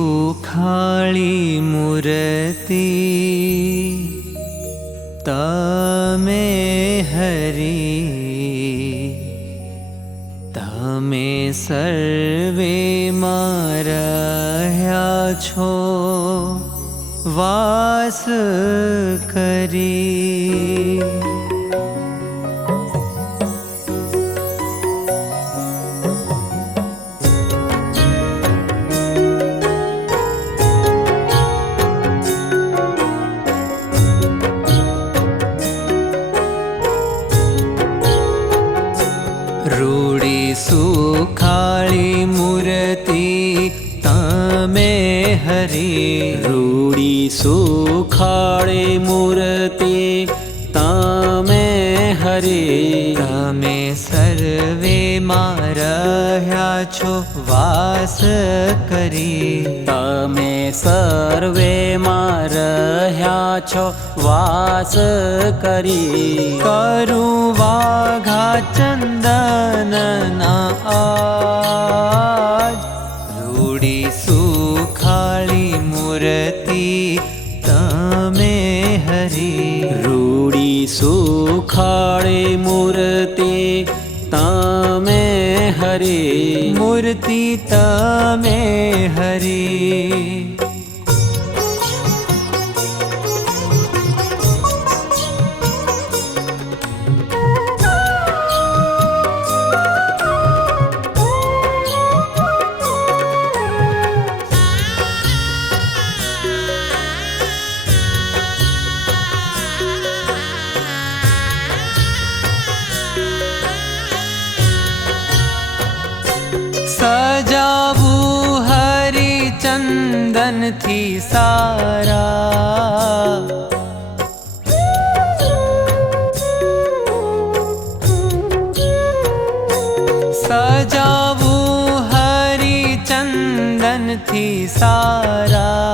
સુખાળી મૂર્તિ તમે હરી, તમે સર્વે માં રહ્યા છો વાસ કરી। રૂડી સુખાળી મૂર્તિ તમે હરી, રૂડી સુખાળી મૂર્તિ તમે હરી, તમે સર્વે માં રહ્યા છો વાસ કરી। તમે સર્વે માં રહ્યા છો વાસ કરી। કરું વાઘા ચંદન ના આજ, રૂડી સુખાળી મૂર્તિ તમે હરી, રૂડી સુખાળી મૂર્તિ તમે હરી, મૂર્તિ તમે હરી। સજાવું હરી ચંદન થી સારા, સજાવું હરી ચંદન થી સારા।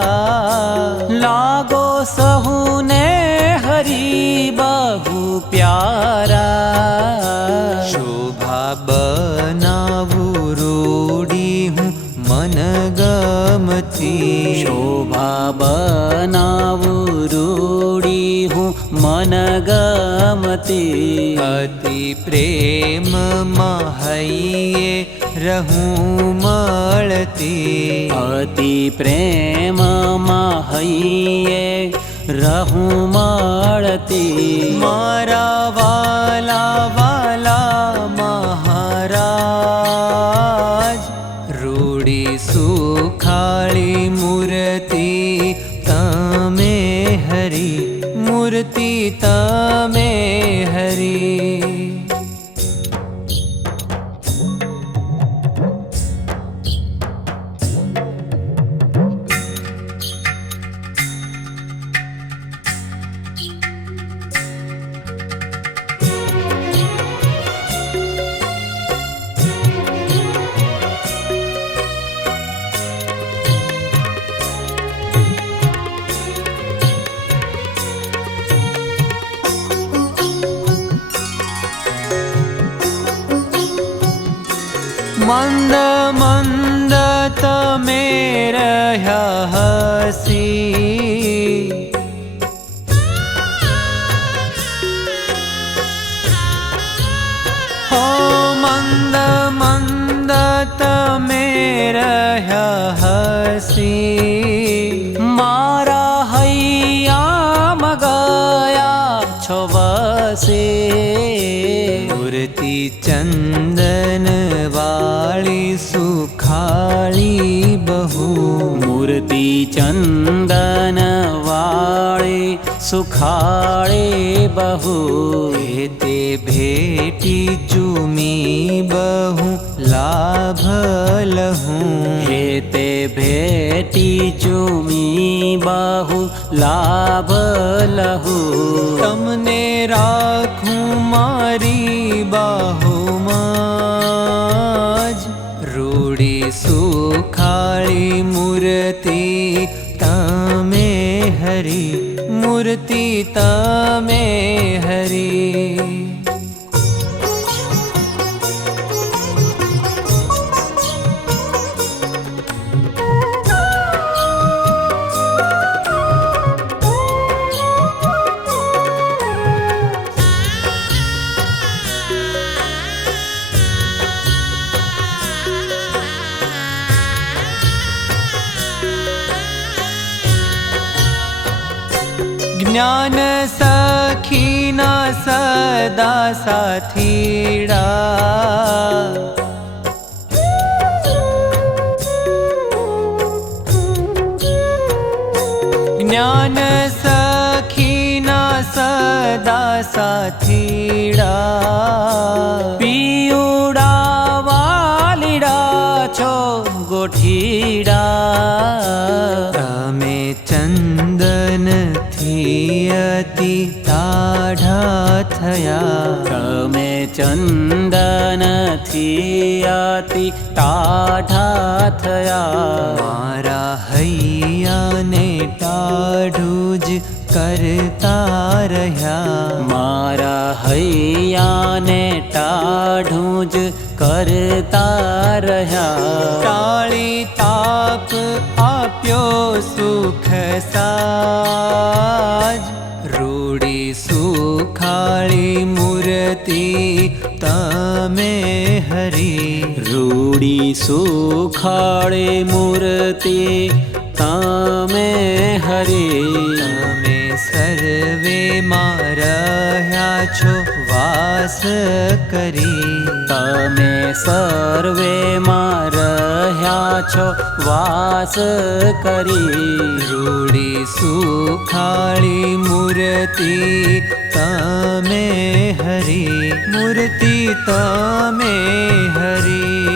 લાગો સહુને હરી બહુ પ્યારા। શોભા બનાવું રૂડી હું મન ગમતી, શોભા બનાવું રૂડી હું મન ગમતી। અતિ પ્રેમ માં હૈયે રહું મળતી, અતિ પ્રેમ માં હૈયે રહું મળતી। મારા વાલા વાલા મહારાજ, રૂડી સુખાળી મૂર્તિ તમે હરી, મૂર્તિ તમે હરી। મંદ મંદ તમે રહ્યા હસી, હો મંદ મંદ તમે રહ્યા હસી। મારા હૈયામાં ગયા છો વસી। મૂર્તિ ચંદન વાળી સુખાળી બહુ, મૂર્તિ ચંદન વાળી સુખાળી બહુ। તે ભેટી ચૂમી બહુ લાભ લહું, હે તે ભેટી ચૂમી બહુ લાભ લહું। તમને રાખું મારી બાહોમાં જ, રૂડી સુખાળી મૂર્તિ તમે હરી, મૂર્તિ તમે હરી। જ્ઞાન સખીના સદા સાથીડા જ્ઞાન સખીના સદા સાથીડા પિયુડા વાલીડા છો ગોઠીડા તમે ચંદનથી અતિ તાઢા થયા તમે ચંદનથી અતિ ટાઢા થયા મારા હૈયાને ટાઢું જ કરતા રહ્યા મારા હૈયાને ટાઢું જ કરતા રહ્યા ટાળી તાપ આપ્યો સુખ સાજ રૂડી સુખાળી મૂર્તિ તમે હરી રૂડી સુખાળે મૂર્તિ તમે હરી તમે સર્વે માં રહ્યા છો વાસ કરી તમે સર્વે માં રહ્યા છો વાસ કરી રૂડી સુખાળી મૂર્તિ તમે હરી મૂર્તિ તમે હરી